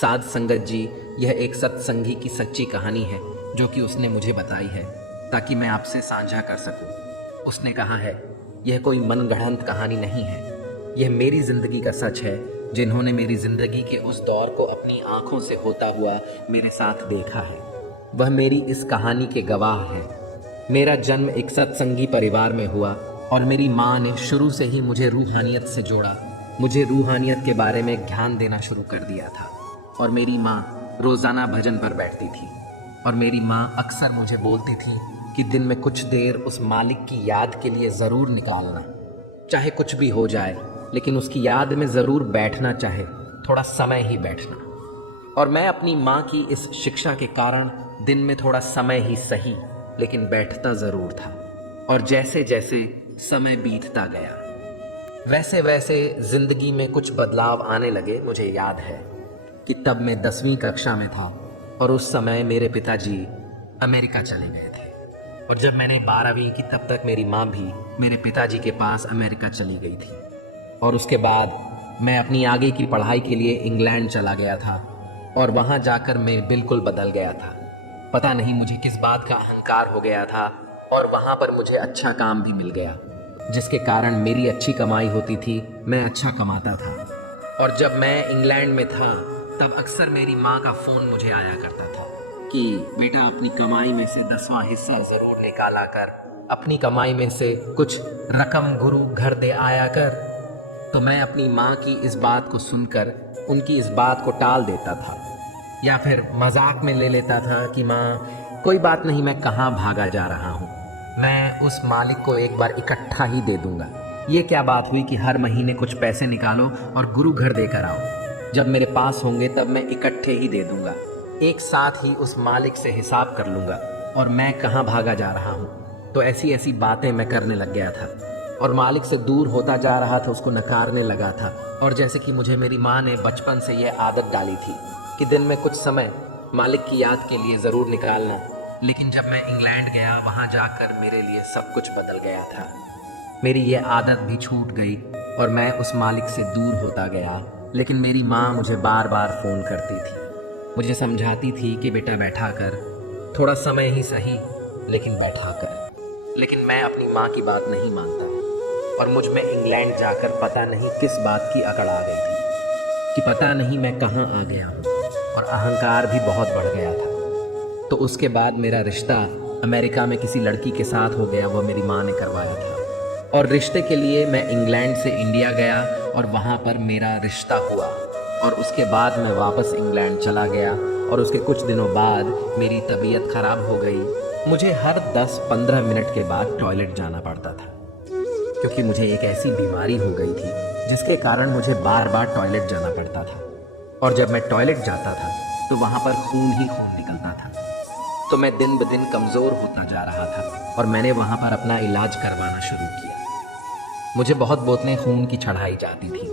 साध संगत जी, यह एक सत्संगी की सच्ची कहानी है जो कि उसने मुझे बताई है ताकि मैं आपसे साझा कर सकूं। उसने कहा है, यह कोई मनगढ़ंत कहानी नहीं है, यह मेरी ज़िंदगी का सच है। जिन्होंने मेरी ज़िंदगी के उस दौर को अपनी आंखों से होता हुआ मेरे साथ देखा है, वह मेरी इस कहानी के गवाह हैं। मेरा जन्म एक सत्संगी परिवार में हुआ और मेरी माँ ने शुरू से ही मुझे रूहानियत से जोड़ा, मुझे रूहानियत के बारे में ध्यान देना शुरू कर दिया था। और मेरी माँ रोज़ाना भजन पर बैठती थी और मेरी माँ अक्सर मुझे बोलती थी कि दिन में कुछ देर उस मालिक की याद के लिए ज़रूर निकालना, चाहे कुछ भी हो जाए लेकिन उसकी याद में ज़रूर बैठना, चाहे थोड़ा समय ही बैठना। और मैं अपनी माँ की इस शिक्षा के कारण दिन में थोड़ा समय ही सही लेकिन बैठता ज़रूर था। और जैसे जैसे समय बीतता गया वैसे वैसे ज़िंदगी में कुछ बदलाव आने लगे। मुझे याद है कि तब मैं 10वीं कक्षा में था और उस समय मेरे पिताजी अमेरिका चले गए थे। और जब मैंने 12वीं की तब तक मेरी माँ भी मेरे पिताजी के पास अमेरिका चली गई थी। और उसके बाद मैं अपनी आगे की पढ़ाई के लिए इंग्लैंड चला गया था और वहाँ जाकर मैं बिल्कुल बदल गया था। पता नहीं मुझे किस बात का अहंकार हो गया था और वहाँ पर मुझे अच्छा काम भी मिल गया, जिसके कारण मेरी अच्छी कमाई होती थी, मैं अच्छा कमाता था। और जब मैं इंग्लैंड में था तब अक्सर मेरी माँ का फ़ोन मुझे आया करता था कि बेटा अपनी कमाई में से 10वां हिस्सा ज़रूर निकाला कर, अपनी कमाई में से कुछ रकम गुरु घर दे आया कर। तो मैं अपनी माँ की इस बात को सुनकर उनकी इस बात को टाल देता था या फिर मजाक में ले लेता था कि माँ कोई बात नहीं, मैं कहाँ भागा जा रहा हूँ, मैं उस मालिक को एक बार इकट्ठा ही दे दूंगा। ये क्या बात हुई कि हर महीने कुछ पैसे निकालो और गुरु घर देकर आओ, जब मेरे पास होंगे तब मैं इकट्ठे ही दे दूंगा, एक साथ ही उस मालिक से हिसाब कर लूँगा और मैं कहाँ भागा जा रहा हूँ। तो ऐसी ऐसी बातें मैं करने लग गया था और मालिक से दूर होता जा रहा था, उसको नकारने लगा था। और जैसे कि मुझे मेरी माँ ने बचपन से यह आदत डाली थी कि दिन में कुछ समय मालिक की याद के लिए ज़रूर निकालना। लेकिन जब मैं इंग्लैंड गया, वहाँ जाकर मेरे लिए सब कुछ बदल गया था। मेरी ये आदत भी छूट गई और मैं उस मालिक से दूर होता गया। लेकिन मेरी माँ मुझे बार बार फ़ोन करती थी, मुझे समझाती थी कि बेटा बैठा कर, थोड़ा समय ही सही लेकिन बैठा कर। लेकिन मैं अपनी माँ की बात नहीं मानता और मुझ में इंग्लैंड जाकर पता नहीं किस बात की अकड़ आ गई थी कि पता नहीं मैं कहाँ आ गया हूँ। और अहंकार भी बहुत बढ़ गया था। तो उसके बाद मेरा रिश्ता अमेरिका में किसी लड़की के साथ हो गया, वो मेरी माँ ने करवाया था। और रिश्ते के लिए मैं इंग्लैंड से इंडिया गया और वहाँ पर मेरा रिश्ता हुआ और उसके बाद मैं वापस इंग्लैंड चला गया। और उसके कुछ दिनों बाद मेरी तबीयत ख़राब हो गई। मुझे हर 10-15 मिनट के बाद टॉयलेट जाना पड़ता था क्योंकि मुझे एक ऐसी बीमारी हो गई थी जिसके कारण मुझे बार बार टॉयलेट जाना पड़ता था। और जब मैं टॉयलेट जाता था तो वहाँ पर खून ही खून निकलता था। तो मैं दिन ब दिन कमज़ोर होता जा रहा था और मैंने वहाँ पर अपना इलाज करवाना शुरू किया। मुझे बहुत बोतलें खून की चढ़ाई जाती थी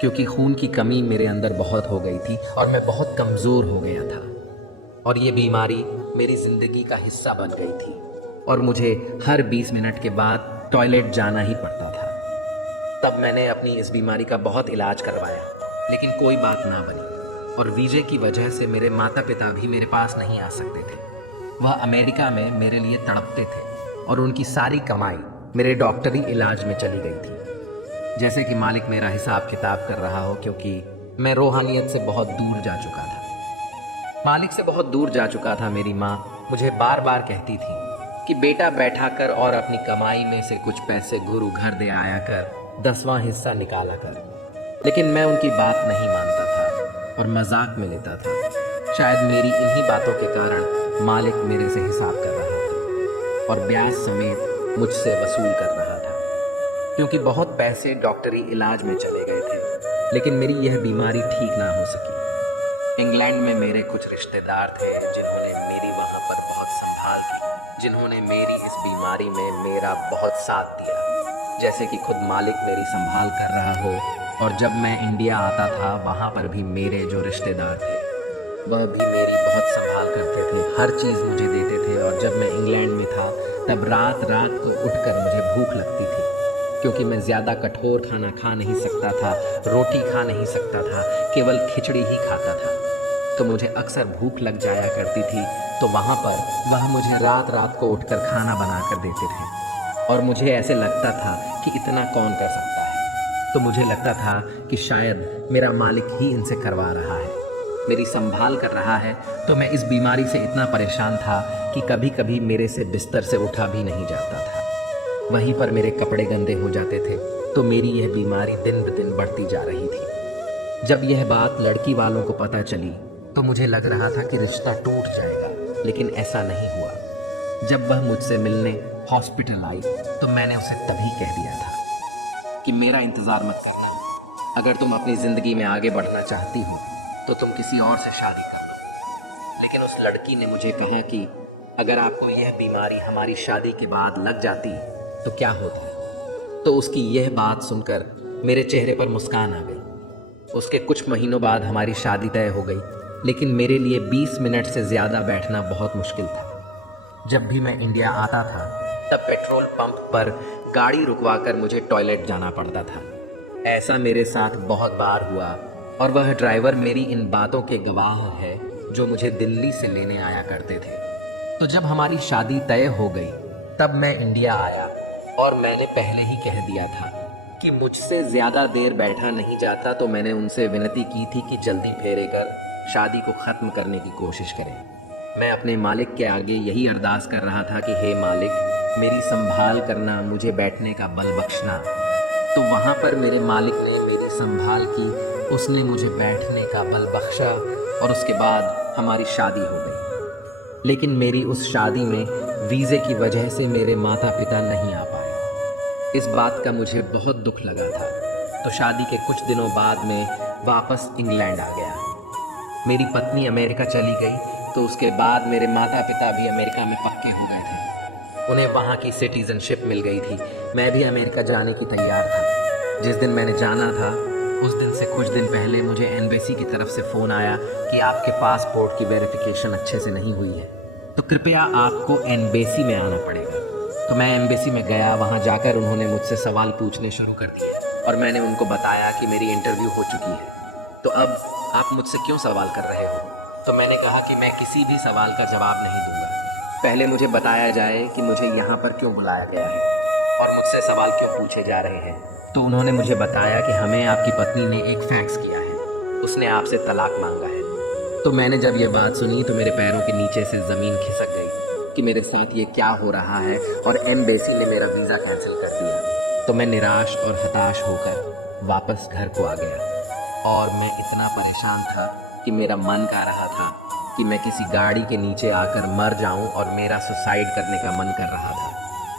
क्योंकि खून की कमी मेरे अंदर बहुत हो गई थी और मैं बहुत कमज़ोर हो गया था। और ये बीमारी मेरी ज़िंदगी का हिस्सा बन गई थी और मुझे हर 20 मिनट के बाद टॉयलेट जाना ही पड़ता था। तब मैंने अपनी इस बीमारी का बहुत इलाज करवाया लेकिन कोई बात ना बनी। और वीज़े की वजह से मेरे माता पिता भी मेरे पास नहीं आ सकते थे। वह अमेरिका में मेरे लिए तड़पते थे और उनकी सारी कमाई मेरे डॉक्टरी इलाज में चली गई थी। जैसे कि मालिक मेरा हिसाब किताब कर रहा हो, क्योंकि मैं रूहानियत से बहुत दूर जा चुका था, मालिक से बहुत दूर जा चुका था। मेरी माँ मुझे बार बार कहती थी कि बेटा बैठा कर और अपनी कमाई में से कुछ पैसे गुरु घर दे आया कर, 10वां हिस्सा निकाला कर। लेकिन मैं उनकी बात नहीं मानता था और मजाक में लेता था। शायद मेरी इन्हीं बातों के कारण मालिक मेरे से हिसाब कर रहा था और ब्याज समेत मुझसे वसूल कर रहा था, क्योंकि बहुत पैसे डॉक्टरी इलाज में चले गए थे। लेकिन मेरी यह बीमारी ठीक ना हो सकी। इंग्लैंड में मेरे कुछ रिश्तेदार थे जिन्होंने मेरी वहाँ पर बहुत संभाल की, जिन्होंने मेरी इस बीमारी में मेरा बहुत साथ दिया, जैसे कि खुद मालिक मेरी संभाल कर रहा हो। और जब मैं इंडिया आता था वहाँ पर भी मेरे जो रिश्तेदार थे वह भी मेरी बहुत संभाल करते थे, हर चीज़ मुझे देते थे। और जब मैं इंग्लैंड में था तब रात रात को उठकर मुझे भूख लगती थी, क्योंकि मैं ज़्यादा कठोर खाना खा नहीं सकता था, रोटी खा नहीं सकता था, केवल खिचड़ी ही खाता था। तो मुझे अक्सर भूख लग जाया करती थी, तो वहाँ पर वह मुझे रात रात को उठकर खाना बना कर देते थे। और मुझे ऐसे लगता था कि इतना कौन कर सकता है। तो मुझे लगता था कि शायद मेरा मालिक ही इनसे करवा रहा है, मेरी संभाल कर रहा है। तो मैं इस बीमारी से इतना परेशान था कि कभी कभी मेरे से बिस्तर से उठा भी नहीं जाता था। वहीं पर मेरे कपड़े गंदे हो जाते थे। तो मेरी यह बीमारी दिन ब दिन बढ़ती जा रही थी। जब यह बात लड़की वालों को पता चली तो मुझे लग रहा था कि रिश्ता टूट जाएगा, लेकिन ऐसा नहीं हुआ। जब वह मुझसे मिलने हॉस्पिटल आई तो मैंने उसे तभी कह दिया था कि मेरा इंतज़ार मत करना। अगर तुम अपनी ज़िंदगी में आगे बढ़ना चाहती हो तो तुम किसी और से शादी कर लो। लेकिन उस लड़की ने मुझे कहा कि अगर आपको यह बीमारी हमारी शादी के बाद लग जाती तो क्या होता। तो उसकी यह बात सुनकर मेरे चेहरे पर मुस्कान आ गई। उसके कुछ महीनों बाद हमारी शादी तय हो गई, लेकिन मेरे लिए 20 मिनट से ज़्यादा बैठना बहुत मुश्किल था। जब भी मैं इंडिया आता था तब पेट्रोल पंप पर गाड़ी रुकवाकर मुझे टॉयलेट जाना पड़ता था। ऐसा मेरे साथ बहुत बार हुआ और वह ड्राइवर मेरी इन बातों के गवाह है जो मुझे दिल्ली से लेने आया करते थे। तो जब हमारी शादी तय हो गई तब मैं इंडिया आया और मैंने पहले ही कह दिया था कि मुझसे ज़्यादा देर बैठा नहीं जाता। तो मैंने उनसे विनती की थी कि जल्दी फेरे कर शादी को ख़त्म करने की कोशिश करें। मैं अपने मालिक के आगे यही अरदास कर रहा था कि हे मालिक, मेरी संभाल करना, मुझे बैठने का बल बख्शना। तो वहाँ पर मेरे मालिक ने मेरी संभाल की, उसने मुझे बैठने का बल बख्शा और उसके बाद हमारी शादी हो गई। लेकिन मेरी उस शादी में वीज़े की वजह से मेरे माता पिता नहीं आ पाए। इस बात का मुझे बहुत दुख लगा था। तो शादी के कुछ दिनों बाद में वापस इंग्लैंड आ गया। मेरी पत्नी अमेरिका चली गई तो उसके बाद मेरे माता पिता भी अमेरिका में पक्के हो गए थे। उन्हें वहाँ की सिटीज़नशिप मिल गई थी। मैं भी अमेरिका जाने की तैयार था। जिस दिन मैंने जाना था उस दिन से कुछ दिन पहले मुझे एम्बेसी की तरफ से फ़ोन आया कि आपके पासपोर्ट की वेरिफिकेशन अच्छे से नहीं हुई है, तो कृपया आपको एम्बेसी में आना पड़ेगा। तो मैं एम्बेसी में गया। वहाँ जाकर उन्होंने मुझसे सवाल पूछने शुरू कर दिए और मैंने उनको बताया कि मेरी इंटरव्यू हो चुकी है। तो अब आप मुझसे क्यों सवाल कर रहे हो? तो मैंने कहा कि मैं किसी भी सवाल का जवाब नहीं दूंगा। पहले मुझे बताया जाए कि मुझे यहाँ पर क्यों बुलाया गया है और मुझसे सवाल क्यों पूछे जा रहे हैं। तो उन्होंने मुझे बताया कि हमें आपकी पत्नी ने एक फैक्स किया है, उसने आपसे तलाक मांगा है। तो मैंने जब ये बात सुनी तो मेरे पैरों के नीचे से ज़मीन खिसक गई कि मेरे साथ ये क्या हो रहा है, और एम्बेसी ने मेरा वीज़ा कैंसिल कर दिया। तो मैं निराश और हताश होकर वापस घर को आ गया और मैं इतना परेशान था कि मेरा मन कर रहा था कि मैं किसी गाड़ी के नीचे आकर मर जाऊं, और मेरा सुसाइड करने का मन कर रहा था।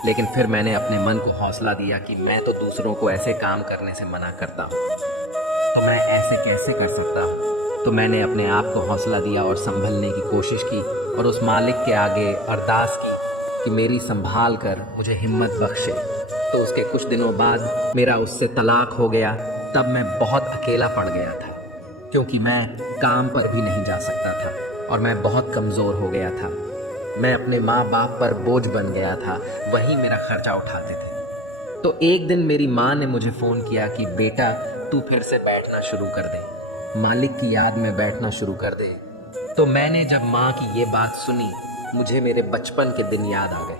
लेकिन फिर मैंने अपने मन को हौसला दिया कि मैं तो दूसरों को ऐसे काम करने से मना करता हूँ, तो मैं ऐसे कैसे कर सकता हूँ। तो मैंने अपने आप को हौसला दिया और संभलने की कोशिश की और उस मालिक के आगे अरदास की कि मेरी संभाल कर मुझे हिम्मत बख्शे। तो उसके कुछ दिनों बाद मेरा उससे तलाक हो गया। तब मैं बहुत अकेला पड़ गया था क्योंकि मैं काम पर भी नहीं जा सकता था और मैं बहुत कमज़ोर हो गया था। मैं अपने माँ बाप पर बोझ बन गया था, वही मेरा खर्चा उठाते थे। तो एक दिन मेरी माँ ने मुझे फ़ोन किया कि बेटा तू फिर से बैठना शुरू कर दे, मालिक की याद में बैठना शुरू कर दे। तो मैंने जब माँ की ये बात सुनी, मुझे मेरे बचपन के दिन याद आ गए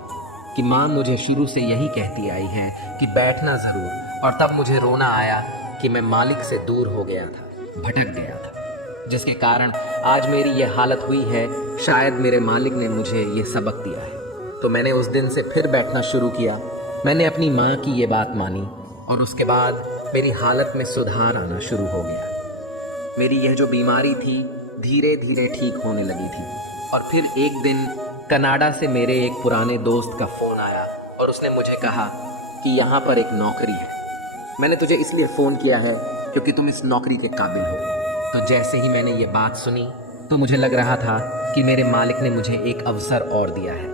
कि माँ मुझे शुरू से यही कहती आई हैं कि बैठना ज़रूर। और तब मुझे रोना आया कि मैं मालिक से दूर हो गया था, भटक गया था, जिसके कारण आज मेरी ये हालत हुई है। शायद मेरे मालिक ने मुझे ये सबक दिया है। तो मैंने उस दिन से फिर बैठना शुरू किया। मैंने अपनी माँ की ये बात मानी और उसके बाद मेरी हालत में सुधार आना शुरू हो गया। मेरी यह जो बीमारी थी धीरे धीरे ठीक होने लगी थी। और फिर एक दिन कनाडा से मेरे एक पुराने दोस्त का फ़ोन आया और उसने मुझे कहा कि यहाँ पर एक नौकरी है। मैंने तुझे इसलिए फ़ोन किया है क्योंकि तुम इस नौकरी के काबिल हो। तो जैसे ही मैंने ये बात सुनी तो मुझे लग रहा था कि मेरे मालिक ने मुझे एक अवसर और दिया है।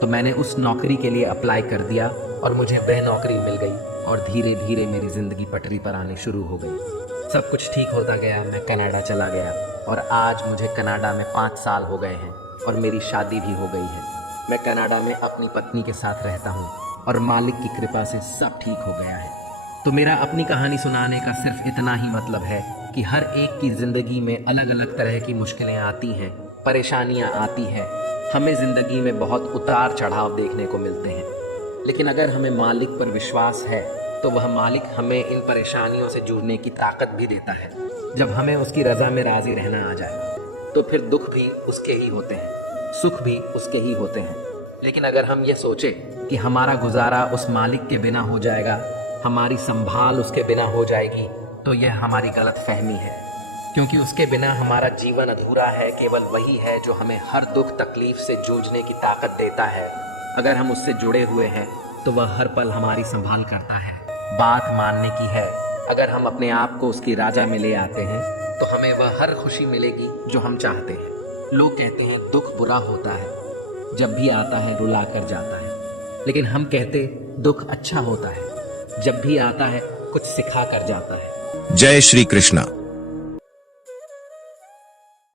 तो मैंने उस नौकरी के लिए अप्लाई कर दिया और मुझे वह नौकरी मिल गई और धीरे धीरे मेरी ज़िंदगी पटरी पर आनी शुरू हो गई। सब कुछ ठीक होता गया। मैं कनाडा चला गया और आज मुझे कनाडा में 5 साल हो गए हैं और मेरी शादी भी हो गई है। मैं कनाडा में अपनी पत्नी के साथ रहता हूँ और मालिक की कृपा से सब ठीक हो गया है। तो मेरा अपनी कहानी सुनाने का सिर्फ इतना ही मतलब है कि कि हर एक की ज़िंदगी में अलग अलग तरह की मुश्किलें आती हैं, परेशानियां आती हैं। हमें ज़िंदगी में बहुत उतार चढ़ाव देखने को मिलते हैं, लेकिन अगर हमें मालिक पर विश्वास है तो वह मालिक हमें इन परेशानियों से जूझने की ताकत भी देता है। जब हमें उसकी रज़ा में राज़ी रहना आ जाए तो फिर दुख भी उसके ही होते हैं, सुख भी उसके ही होते हैं। लेकिन अगर हम ये सोचें कि हमारा गुजारा उस मालिक के बिना हो जाएगा, हमारी संभाल उसके बिना हो जाएगी, तो यह हमारी गलत फहमी है, क्योंकि उसके बिना हमारा जीवन अधूरा है। केवल वही है जो हमें हर दुख तकलीफ से जूझने की ताकत देता है। अगर हम उससे जुड़े हुए हैं तो वह हर पल हमारी संभाल करता है। बात मानने की है, अगर हम अपने आप को उसकी राजा में ले आते हैं तो हमें वह हर खुशी मिलेगी जो हम चाहते हैं। लोग कहते हैं दुख बुरा होता है, जब भी आता है रुला कर जाता है, लेकिन हम कहते दुख अच्छा होता है, जब भी आता है कुछ सिखा कर जाता है। जय श्री कृष्णा।